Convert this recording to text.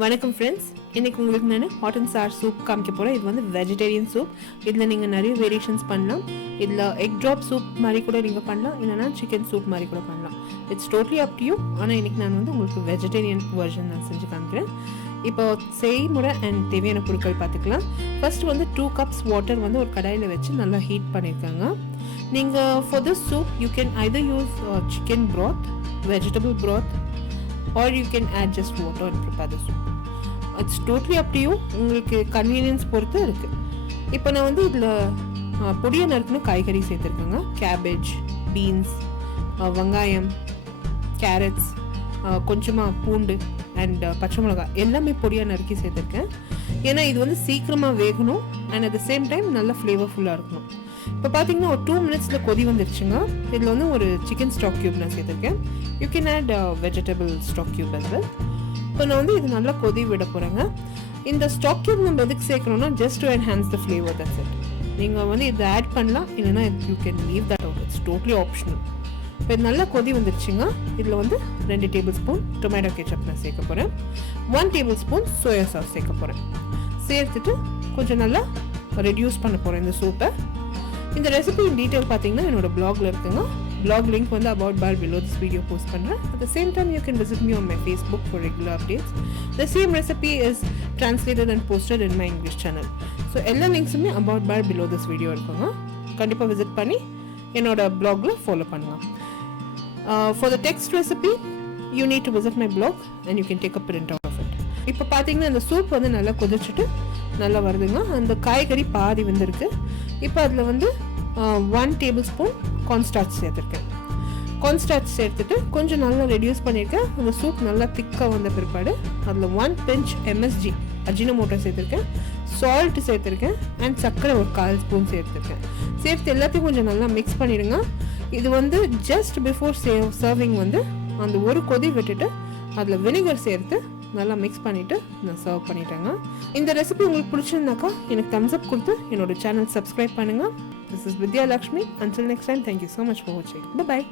வணக்கம் ஃப்ரெண்ட்ஸ், இன்றைக்கி உங்களுக்கு நான் ஹாட் அண்ட் சார் சூப் காமிக்க போகிறேன். இது வந்து வெஜிடேரியன் சூப். இதில் நீங்கள் நிறைய வேரியேஷன்ஸ் பண்ணலாம். இதில் எக் ட்ராப் சூப் மாதிரி கூட நீங்கள் பண்ணலாம், இல்லைனா சிக்கன் சூப் மாதிரி கூட பண்ணலாம். It's totally up to you. ஆனால் இன்றைக்கி நான் வந்து உங்களுக்கு வெஜிடேரியன் வெர்ஷன் நான் செஞ்சு காமிக்கிறேன். இப்போ செய்முறை அண்ட் தேவையான பொருட்கள் பார்த்துக்கலாம். ஃபர்ஸ்ட் வந்து 2 கப்ஸ் வாட்டர் வந்து ஒரு கடாயில் வச்சு நல்லா ஹீட் பண்ணியிருக்காங்க. நீங்கள் for this soup you can either use chicken broth, vegetable broth, or you can add just water and prepare the soup. It's totally up to you. உங்களுக்கு கன்வீனியன்ஸ் பொறுத்து இருக்குது. இப்போ நான் வந்து இதில் பொடியை நறுக்குன்னு காய்கறி சேர்த்துருக்கேங்க. கேபேஜ், பீன்ஸ், வெங்காயம், கேரட்ஸ், கொஞ்சமாக பூண்டு அண்ட் பச்சை மிளகாய் எல்லாமே பொடியாக நறுக்கி சேர்த்துருக்கேன். ஏன்னா இது வந்து சீக்கிரமாக வேகணும் and at the same time நல்லா ஃப்ளேவர்ஃபுல்லாக இருக்கணும். இப்போ பார்த்தீங்கன்னா ஒரு 2 மினிட்ஸில் கொதி வந்துருச்சுங்க. இதில் வந்து ஒரு சிக்கன் ஸ்டாக் க்யூப் நான் சேர்த்துருக்கேன். You can add vegetable stock cube as well. இப்போ நான் வந்து இது நல்லா கொதி விட போகிறேங்க. இந்த ஸ்டாக் க்யூப் நம்ம எதுக்கு சேர்க்கணும்னா just to enhance the flavour, that's it. நீங்கள் வந்து இதை ஆட் பண்ணலாம், இல்லைனா you can leave that out. It's totally optional. இப்போ இது நல்லா கொதி வந்துருச்சுங்க. இதில் வந்து 2 டேபிள் ஸ்பூன் டொமேட்டோ கெச்சப் நான் சேர்க்க போகிறேன். 1 டேபிள் ஸ்பூன் சோயா சாஸ் சேர்க்க போகிறேன். சேர்த்துட்டு கொஞ்சம் நல்லா ரெடியூஸ் பண்ண போகிறேன் இந்த சூப்பை. இந்த ரெசிபி இன் டீட்டெயில் பார்த்தீங்கன்னா என்னோட பிளாகில் இருக்குங்க. பிளாக் லிங்க் வந்து about bar below this video post பண்ணுறேன். At the same time you can visit me on my Facebook for regular updates. The same recipe is translated and posted in my English channel. So எல்லா லிங்க்ஸுமே about bar below this video இருக்குங்க. கண்டிப்பாக visit பண்ணி என்னோட பிளாகில் follow பண்ணுங்கள். For the text recipe you need to visit my blog and you can take a print out of it. இப்போ பார்த்தீங்கன்னா இந்த soup வந்து நல்லா கொதிச்சுட்டு நல்லா வருதுங்க. அந்த காய்கறி பாதி வந்திருக்கு. இப்போ அதில் வந்து 1 டேபிள் ஸ்பூன் கார்ன்ஸ்டார்ச் சேர்த்துருக்கேன். கார்ன்ஸ்டார்ச் சேர்த்துட்டு கொஞ்சம் நல்லா ரெடியூஸ் பண்ணியிருக்கேன். அந்த சூப் நல்லா திக்காக வந்த பிற்பாடு அதில் 1 பிஞ்ச் MSG அஜினோமோட்டோ சேர்த்துருக்கேன், சால்ட் சேர்த்துருக்கேன் அண்ட் சர்க்கரை ஒரு 1/4 ஸ்பூன் சேர்த்துருக்கேன். சேர்த்து எல்லாத்தையும் கொஞ்சம் நல்லா மிக்ஸ் பண்ணிடுங்க. இது வந்து ஜஸ்ட் பிஃபோர் சர்விங் வந்து அந்த ஒரு கொதி விட்டுட்டு அதில் வினிகர் சேர்த்து நல்லா மிக்ஸ் பண்ணிவிட்டு நான் சர்வ் பண்ணிட்டேங்க. இந்த ரெசிபி உங்களுக்கு பிடிச்சிருந்தாக்கா எனக்கு தம்ஸ் அப் கொடுத்து என்னோட சேனல் சப்ஸ்கிரைப் பண்ணுங்கள். This is Vidya Lakshmi. Until next time, thank you so much for watching. Bye-bye.